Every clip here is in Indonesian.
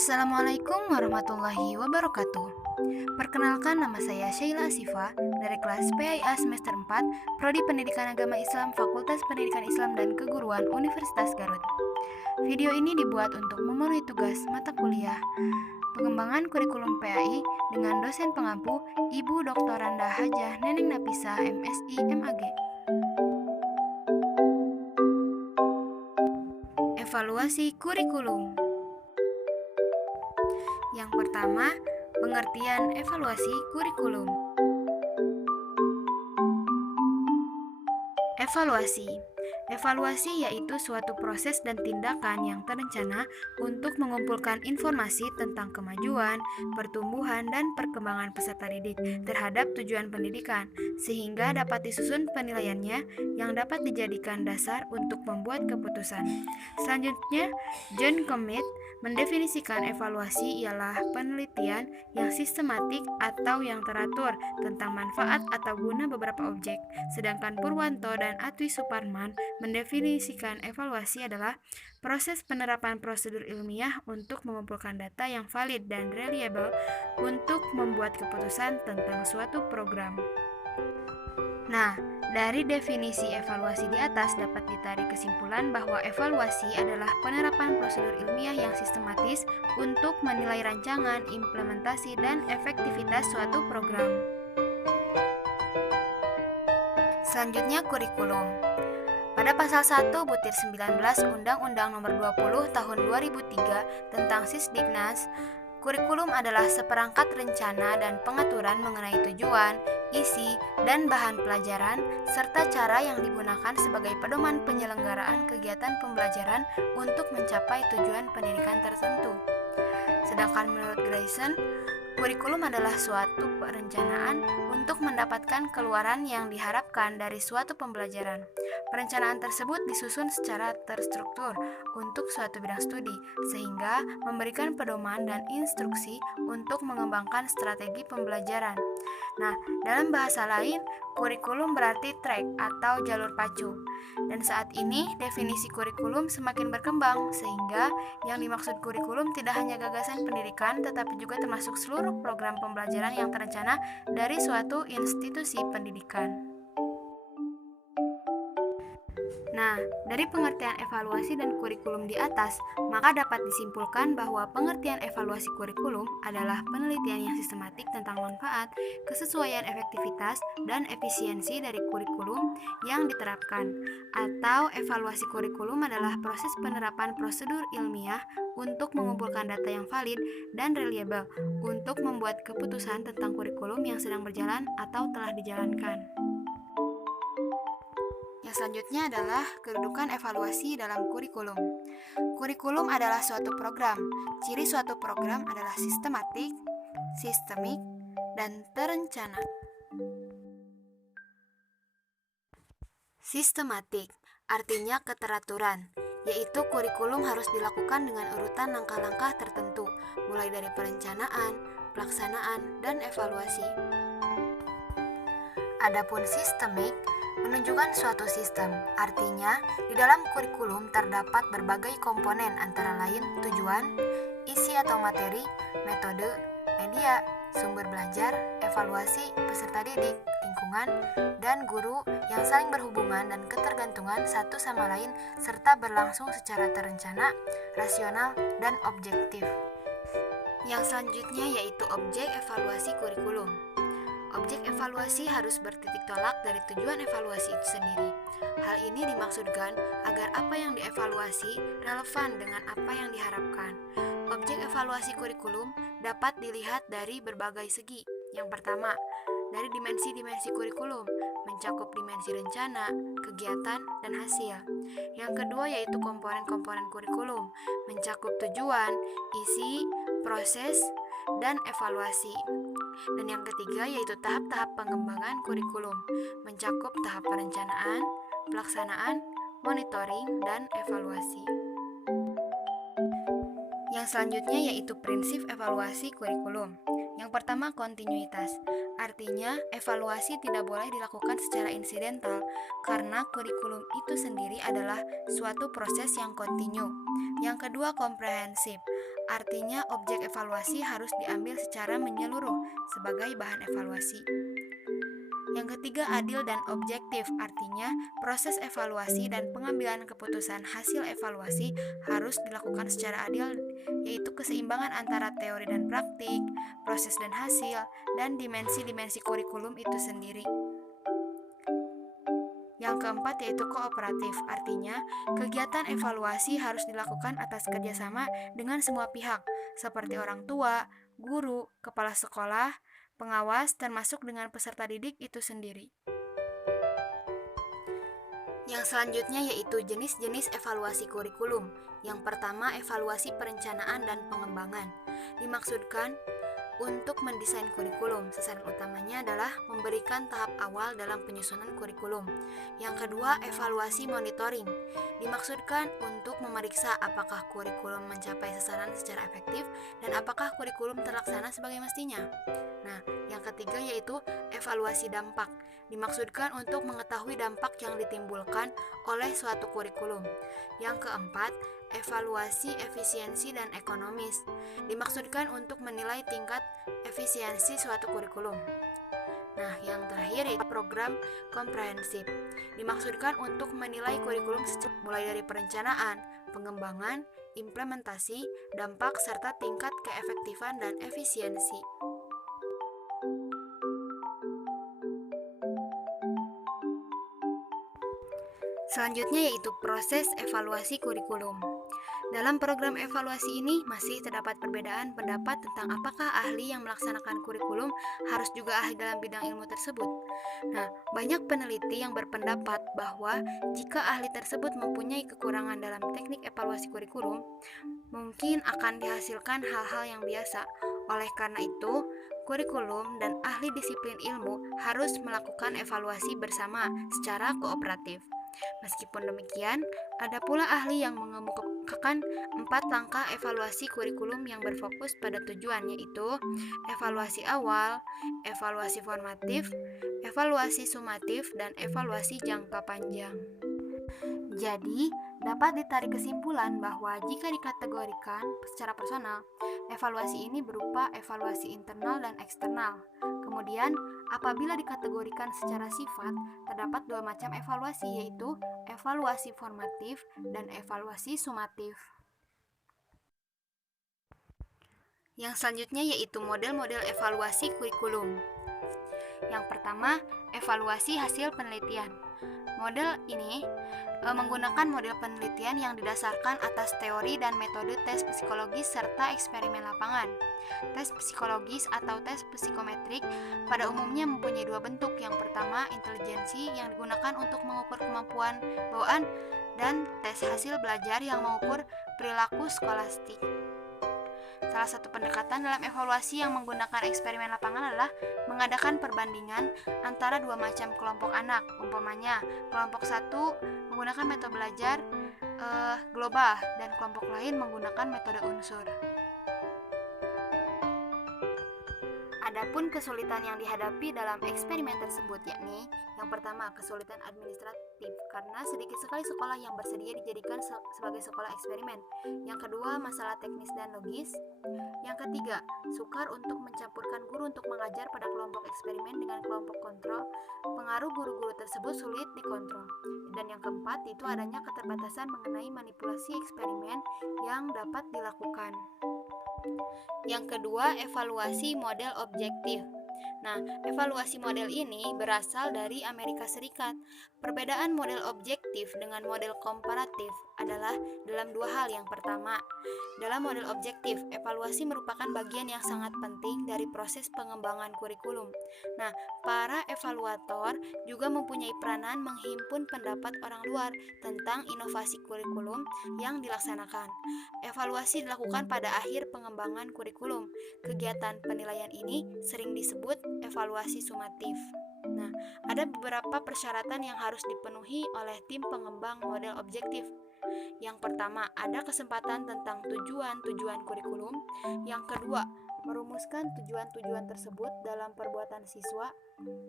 Assalamualaikum warahmatullahi wabarakatuh. Perkenalkan, nama saya Sheila Asifa dari kelas PIA semester 4, Prodi Pendidikan Agama Islam, Fakultas Pendidikan Islam dan Keguruan Universitas Garut. Video ini dibuat untuk memenuhi tugas mata kuliah pengembangan kurikulum PAI dengan dosen pengampu Ibu Dr. Randa Hajah Neneng Nafisah MSI MAG. Evaluasi kurikulum. Yang pertama, pengertian evaluasi kurikulum. Evaluasi yaitu suatu proses dan tindakan yang terencana untuk mengumpulkan informasi tentang kemajuan, pertumbuhan, dan perkembangan peserta didik terhadap tujuan pendidikan, sehingga dapat disusun penilaiannya yang dapat dijadikan dasar untuk membuat keputusan. Selanjutnya, John Commit mendefinisikan evaluasi ialah penelitian yang sistematik atau yang teratur tentang manfaat atau guna beberapa objek. Sedangkan Purwanto dan Atwi Suparman mendefinisikan evaluasi adalah proses penerapan prosedur ilmiah untuk mengumpulkan data yang valid dan reliable untuk membuat keputusan tentang suatu program. Nah, dari definisi evaluasi di atas dapat ditarik kesimpulan bahwa evaluasi adalah penerapan prosedur ilmiah yang sistematis untuk menilai rancangan, implementasi, dan efektivitas suatu program. Selanjutnya, kurikulum. Pada pasal 1 butir 19 Undang-Undang Nomor 20 Tahun 2003 tentang Sisdiknas, kurikulum adalah seperangkat rencana dan pengaturan mengenai tujuan, isi, dan bahan pelajaran, serta cara yang digunakan sebagai pedoman penyelenggaraan kegiatan pembelajaran untuk mencapai tujuan pendidikan tertentu. Sedangkan menurut Grayson, kurikulum adalah suatu perencanaan untuk mendapatkan keluaran yang diharapkan dari suatu pembelajaran. Perencanaan tersebut disusun secara terstruktur untuk suatu bidang studi, sehingga memberikan pedoman dan instruksi untuk mengembangkan strategi pembelajaran. Nah, dalam bahasa lain, kurikulum berarti track atau jalur pacu. Dan saat ini, definisi kurikulum semakin berkembang, sehingga yang dimaksud kurikulum tidak hanya gagasan pendidikan, tetapi juga termasuk seluruh program pembelajaran yang terencana dari suatu institusi pendidikan. Nah, dari pengertian evaluasi dan kurikulum di atas, maka dapat disimpulkan bahwa pengertian evaluasi kurikulum adalah penelitian yang sistematik tentang manfaat, kesesuaian efektivitas, dan efisiensi dari kurikulum yang diterapkan. Atau evaluasi kurikulum adalah proses penerapan prosedur ilmiah untuk mengumpulkan data yang valid dan reliable untuk membuat keputusan tentang kurikulum yang sedang berjalan atau telah dijalankan. Yang selanjutnya adalah kedudukan evaluasi dalam kurikulum. Kurikulum adalah suatu program. Ciri suatu program adalah sistematik, sistemik, dan terencana. Sistematik artinya keteraturan, yaitu kurikulum harus dilakukan dengan urutan langkah-langkah tertentu, mulai dari perencanaan, pelaksanaan, dan evaluasi. Adapun sistemik menunjukkan suatu sistem, artinya di dalam kurikulum terdapat berbagai komponen antara lain tujuan, isi atau materi, metode, media, sumber belajar, evaluasi, peserta didik, lingkungan, dan guru yang saling berhubungan dan ketergantungan satu sama lain serta berlangsung secara terencana, rasional, dan objektif. Yang selanjutnya yaitu objek evaluasi kurikulum. Objek evaluasi harus bertitik tolak dari tujuan evaluasi itu sendiri. Hal ini dimaksudkan agar apa yang dievaluasi relevan dengan apa yang diharapkan. Objek evaluasi kurikulum dapat dilihat dari berbagai segi. Yang pertama, dari dimensi-dimensi kurikulum, mencakup dimensi rencana, kegiatan, dan hasil. Yang kedua yaitu komponen-komponen kurikulum, mencakup tujuan, isi, proses, dan evaluasi. Dan yang ketiga yaitu tahap-tahap pengembangan kurikulum, mencakup tahap perencanaan, pelaksanaan, monitoring, dan evaluasi. Yang selanjutnya yaitu prinsip evaluasi kurikulum. Yang pertama, kontinuitas. Artinya, evaluasi tidak boleh dilakukan secara insidental karena kurikulum itu sendiri adalah suatu proses yang kontinu. Yang kedua, komprehensif. Artinya objek evaluasi harus diambil secara menyeluruh sebagai bahan evaluasi. Yang ketiga, adil dan objektif, artinya proses evaluasi dan pengambilan keputusan hasil evaluasi harus dilakukan secara adil, yaitu keseimbangan antara teori dan praktik, proses dan hasil, dan dimensi-dimensi kurikulum itu sendiri. Yang keempat yaitu kooperatif, artinya kegiatan evaluasi harus dilakukan atas kerjasama dengan semua pihak, seperti orang tua, guru, kepala sekolah, pengawas, termasuk dengan peserta didik itu sendiri. Yang selanjutnya yaitu jenis-jenis evaluasi kurikulum. Yang pertama, evaluasi perencanaan dan pengembangan. Dimaksudkan untuk mendesain kurikulum, sasaran utamanya adalah memberikan tahap awal dalam penyusunan kurikulum. Yang kedua, evaluasi monitoring. Dimaksudkan untuk memeriksa apakah kurikulum mencapai sasaran secara efektif dan apakah kurikulum terlaksana sebagai mestinya. Nah, yang ketiga yaitu evaluasi dampak. Dimaksudkan untuk mengetahui dampak yang ditimbulkan oleh suatu kurikulum. Yang keempat, evaluasi efisiensi dan ekonomis. Dimaksudkan untuk menilai tingkat efisiensi suatu kurikulum. Nah, yang terakhir yaitu program komprehensif. Dimaksudkan untuk menilai kurikulum mulai dari perencanaan, pengembangan, implementasi, dampak, serta tingkat keefektifan dan efisiensi. Selanjutnya yaitu proses evaluasi kurikulum. Dalam program evaluasi ini masih terdapat perbedaan pendapat tentang apakah ahli yang melaksanakan kurikulum harus juga ahli dalam bidang ilmu tersebut. Nah, banyak peneliti yang berpendapat bahwa jika ahli tersebut mempunyai kekurangan dalam teknik evaluasi kurikulum, mungkin akan dihasilkan hal-hal yang biasa. Oleh karena itu, kurikulum dan ahli disiplin ilmu harus melakukan evaluasi bersama secara kooperatif. Meskipun demikian, ada pula ahli yang mengemukakan 4 langkah evaluasi kurikulum yang berfokus pada tujuan, yaitu evaluasi awal, evaluasi formatif, evaluasi sumatif, dan evaluasi jangka panjang. Jadi, dapat ditarik kesimpulan bahwa jika dikategorikan secara personal, evaluasi ini berupa evaluasi internal dan eksternal. Kemudian, apabila dikategorikan secara sifat, terdapat 2 macam evaluasi, yaitu evaluasi formatif dan evaluasi sumatif. Yang selanjutnya yaitu model-model evaluasi kurikulum. Yang pertama, evaluasi hasil penelitian. Model ini menggunakan model penelitian yang didasarkan atas teori dan metode tes psikologis serta eksperimen lapangan. Tes psikologis atau tes psikometrik pada umumnya mempunyai 2 bentuk. Yang pertama, intelijensi yang digunakan untuk mengukur kemampuan bawaan, dan tes hasil belajar yang mengukur perilaku skolastik. Salah satu pendekatan dalam evaluasi yang menggunakan eksperimen lapangan adalah mengadakan perbandingan antara 2 macam kelompok anak. Umpamanya, kelompok 1 menggunakan metode belajar global dan kelompok lain menggunakan metode unsur. Adapun kesulitan yang dihadapi dalam eksperimen tersebut yakni yang pertama, kesulitan administratif karena sedikit sekali sekolah yang bersedia dijadikan sebagai sekolah eksperimen. Yang kedua, masalah teknis dan logis. Yang ketiga, sukar untuk mencampurkan guru untuk mengajar pada kelompok eksperimen dengan kelompok kontrol. Pengaruh guru-guru tersebut sulit dikontrol. Dan yang keempat, itu adanya keterbatasan mengenai manipulasi eksperimen yang dapat dilakukan. Yang kedua, evaluasi model objektif. Nah, evaluasi model ini berasal dari Amerika Serikat. Perbedaan model objektif dengan model komparatif adalah dalam 2 hal. Yang pertama, dalam model objektif, evaluasi merupakan bagian yang sangat penting dari proses pengembangan kurikulum. Nah, para evaluator juga mempunyai peranan menghimpun pendapat orang luar tentang inovasi kurikulum yang dilaksanakan. Evaluasi dilakukan pada akhir pengembangan kurikulum. Kegiatan penilaian ini sering disebut evaluasi sumatif. Nah, ada beberapa persyaratan yang harus dipenuhi oleh tim pengembang model objektif. Yang pertama, ada kesempatan tentang tujuan-tujuan kurikulum. Yang kedua, merumuskan tujuan-tujuan tersebut dalam perbuatan siswa.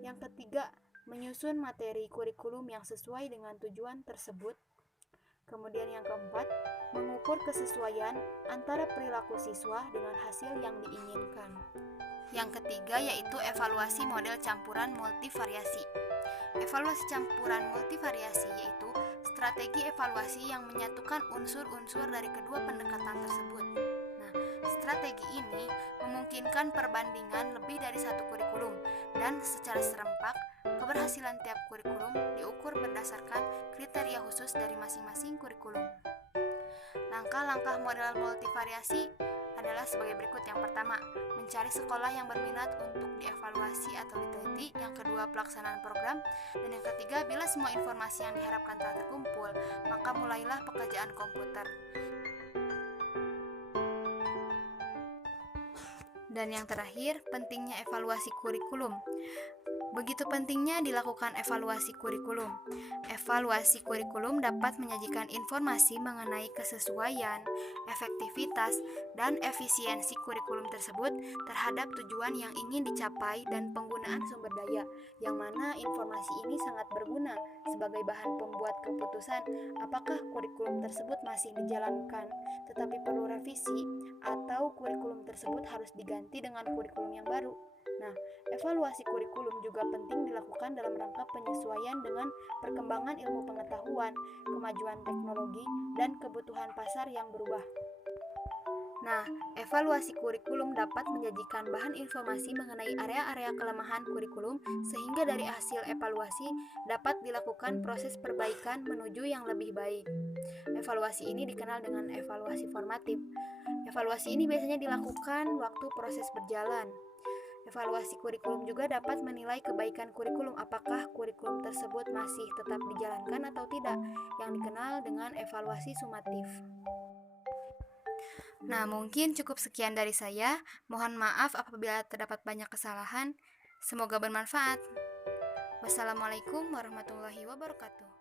Yang ketiga, menyusun materi kurikulum yang sesuai dengan tujuan tersebut. Kemudian yang keempat, mengukur kesesuaian antara perilaku siswa dengan hasil yang diinginkan. Yang ketiga yaitu evaluasi model campuran multivariasi. Evaluasi campuran multivariasi yaitu strategi evaluasi yang menyatukan unsur-unsur dari kedua pendekatan tersebut. Nah, strategi ini memungkinkan perbandingan lebih dari satu kurikulum dan secara serempak keberhasilan tiap kurikulum diukur berdasarkan kriteria khusus dari masing-masing kurikulum. Langkah-langkah model multivariasi adalah sebagai berikut. Yang pertama, mencari sekolah yang berminat untuk dievaluasi atau diteliti. Yang kedua, pelaksanaan program. Dan yang ketiga, bila semua informasi yang diharapkan telah terkumpul, maka mulailah pekerjaan komputer. Dan yang terakhir, pentingnya evaluasi kurikulum. Begitu pentingnya dilakukan evaluasi kurikulum. Evaluasi kurikulum dapat menyajikan informasi mengenai kesesuaian, efektivitas, dan efisiensi kurikulum tersebut terhadap tujuan yang ingin dicapai dan penggunaan sumber daya, yang mana informasi ini sangat berguna sebagai bahan pembuat keputusan apakah kurikulum tersebut masih dijalankan, tetapi perlu revisi, atau kurikulum tersebut harus diganti dengan kurikulum yang baru. Nah, evaluasi kurikulum juga penting dilakukan dalam rangka penyesuaian dengan perkembangan ilmu pengetahuan, kemajuan teknologi, dan kebutuhan pasar yang berubah. Nah, evaluasi kurikulum dapat menyajikan bahan informasi mengenai area-area kelemahan kurikulum sehingga dari hasil evaluasi dapat dilakukan proses perbaikan menuju yang lebih baik. Evaluasi ini dikenal dengan evaluasi formatif. Evaluasi ini biasanya dilakukan waktu proses berjalan. Evaluasi kurikulum juga dapat menilai kebaikan kurikulum, apakah kurikulum tersebut masih tetap dijalankan atau tidak, yang dikenal dengan evaluasi sumatif. Nah, mungkin cukup sekian dari saya. Mohon maaf apabila terdapat banyak kesalahan. Semoga bermanfaat. Wassalamualaikum warahmatullahi wabarakatuh.